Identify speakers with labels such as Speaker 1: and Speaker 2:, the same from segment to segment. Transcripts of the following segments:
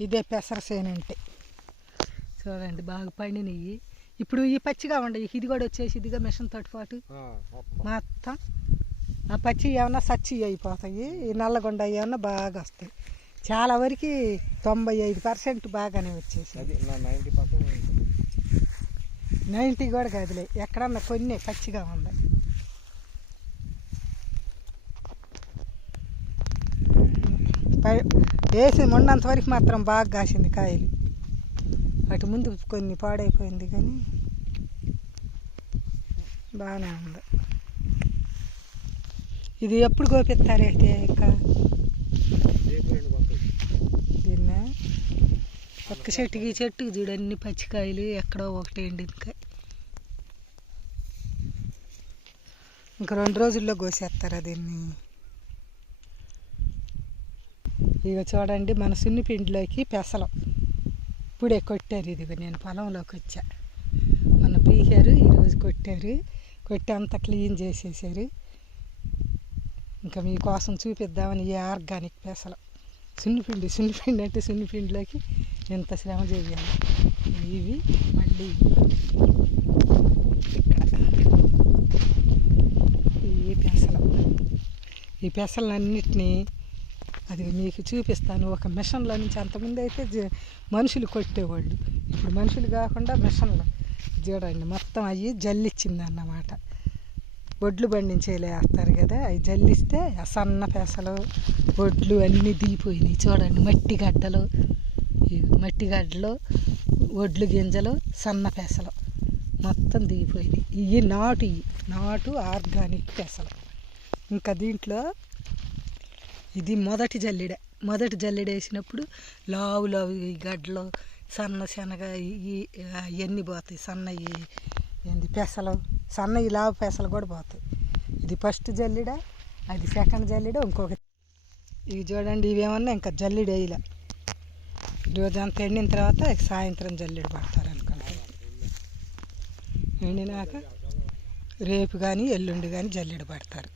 Speaker 1: ఇదే పెసర సేను అంటే. చూడండి బాగా పండినవి ఇప్పుడు ఈ పచ్చిగా ఉండే ఇది కూడా వచ్చేసి ఇదిగా మిషన్ తోటి పాటు మొత్తం. ఆ పచ్చి ఏమన్నా సచ్చి అయిపోతాయి ఈ నల్లగొండ ఏమన్నా బాగా వస్తాయి. చాలా వరకు తొంభై ఐదు పర్సెంట్ బాగానే వచ్చేసి
Speaker 2: నైంటీ
Speaker 1: కూడా కాదులే ఎక్కడన్నా కొన్ని పచ్చిగా ఉంది పై- వేసి మొన్నంత వరకు మాత్రం బాగా కాసింది కాయలు. అటు ముందు కొన్ని పాడైపోయింది కానీ బాగానే ఉంది. ఇది ఎప్పుడు కోపిస్తారైతే ఇంకా? దీన్నే ఒక్క చెట్టుకి ఈ చెట్టుకి చూడన్ని పచ్చికాయలు ఎక్కడో ఒకటి ఎండింది ఇంకా రెండు రోజుల్లో కోసేస్తారా దీన్ని. ఇక చూడండి మన సున్ని పిండిలోకి ఇప్పుడే కొట్టారు? ఇదిగో నేను పొలంలోకి వచ్చా. మన పీకారు ఈరోజు కొట్టారు. కొట్టి అంతా క్లీన్ చేసేసారు. ఇంకా మీకోసం చూపిద్దామని ఈ ఆర్గానిక్ పెసలు. సున్నిపిండి సున్నిపిండి అంటే సున్నిపిండిలోకి ఎంత శ్రమ చేయాలి? ఇవి మళ్ళీ ఇక్కడ. ఈ పెసలు. ఈ పెసలన్నిటినీ అది మీకు చూపిస్తాను. ఒక మిషన్లో నుంచి అంతకుముందు అయితే మనుషులు కొట్టేవాళ్ళు. ఇప్పుడు మనుషులు కాకుండా మిషన్లు. చూడండి మొత్తం అవి జల్లిచ్చింది అన్నమాట ఒడ్లు పండించేలే వేస్తారు కదా అవి జల్లిస్తే ఆ సన్న పెసలు ఒడ్లు అన్నీ దిగిపోయినాయి. చూడండి మట్టి గడ్డలు. మట్టి గడ్డలు వడ్లు గింజలు సన్న పెసలు. మొత్తం దిగిపోయినాయి. ఇవి నాటు ఇవి. నాటు ఆర్గానిక్ పెసలు. ఇంకా దీంట్లో ఇది మొదటి జల్లెడ. మొదటి జల్లెడ వేసినప్పుడు లావు లావు ఈ గడ్డలు సన్న శనగ ఇవన్నీ పోతాయి? సన్నవి ఏంది పెసలు? సన్నవి లావు పెసలు కూడా పోతాయి. ఇది ఫస్ట్ జల్లెడ అది సెకండ్ జల్లెడ ఇంకొక ఇవి చూడండి ఇవేమన్నా ఇంకా జల్లెడ వేయలే. రోజంతా ఎండిన తర్వాత సాయంత్రం జల్లెడ పడతారు అనుకుంటా. ఎండినాక రేపు కానీ ఎల్లుండి కానీ జల్లెడ పడతారు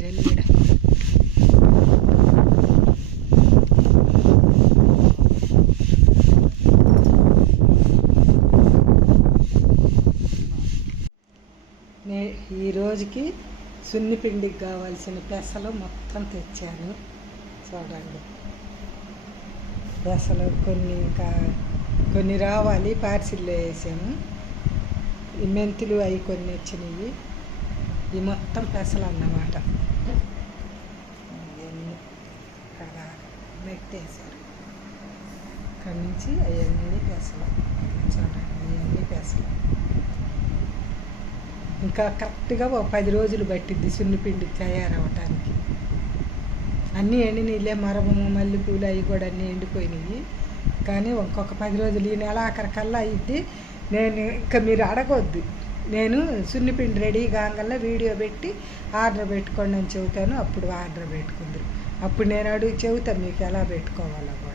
Speaker 1: జల్లెడ నే ఈ రోజుకి సున్నిపిండికి కావాల్సిన పెసలు మొత్తం తెచ్చాను. చూడండి. పెసలు కొన్ని ఇంకా కొన్ని రావాలి పార్సిల్లో వేసాము. ఈ మెంతులు అవి కొన్ని వచ్చినాయి. ఈ మొత్తం పెసలు అన్నమాట. ఇవన్నీ ఇక్కడ నెట్టేశారు ఇక్కడ నుంచి అవన్నీ పెసలు చూడండి అవన్నీ పెసలు ఇంకా కరెక్ట్గా ఒక పది రోజులు పట్టిద్ది సున్నిపిండి తయారవటానికి. అన్నీ ఎండి నీళ్ళే మరమము మల్లెపూలు అవి కూడా అన్నీ ఎండిపోయినాయి కానీ ఇంకొక పది రోజులు ఈ నెల ఆఖరికల్లా అయ్యిద్ది నేను ఇంకా మీరు అడగొద్దు. నేను సున్నిపిండి రెడీ కాగల్లా వీడియో పెట్టి ఆర్డర్ పెట్టుకోండి అని చెబుతాను. అప్పుడు ఆర్డర్ పెట్టుకుందరు. అప్పుడు నేను అడుగు చెబుతాను మీకు ఎలా పెట్టుకోవాలో కూడా.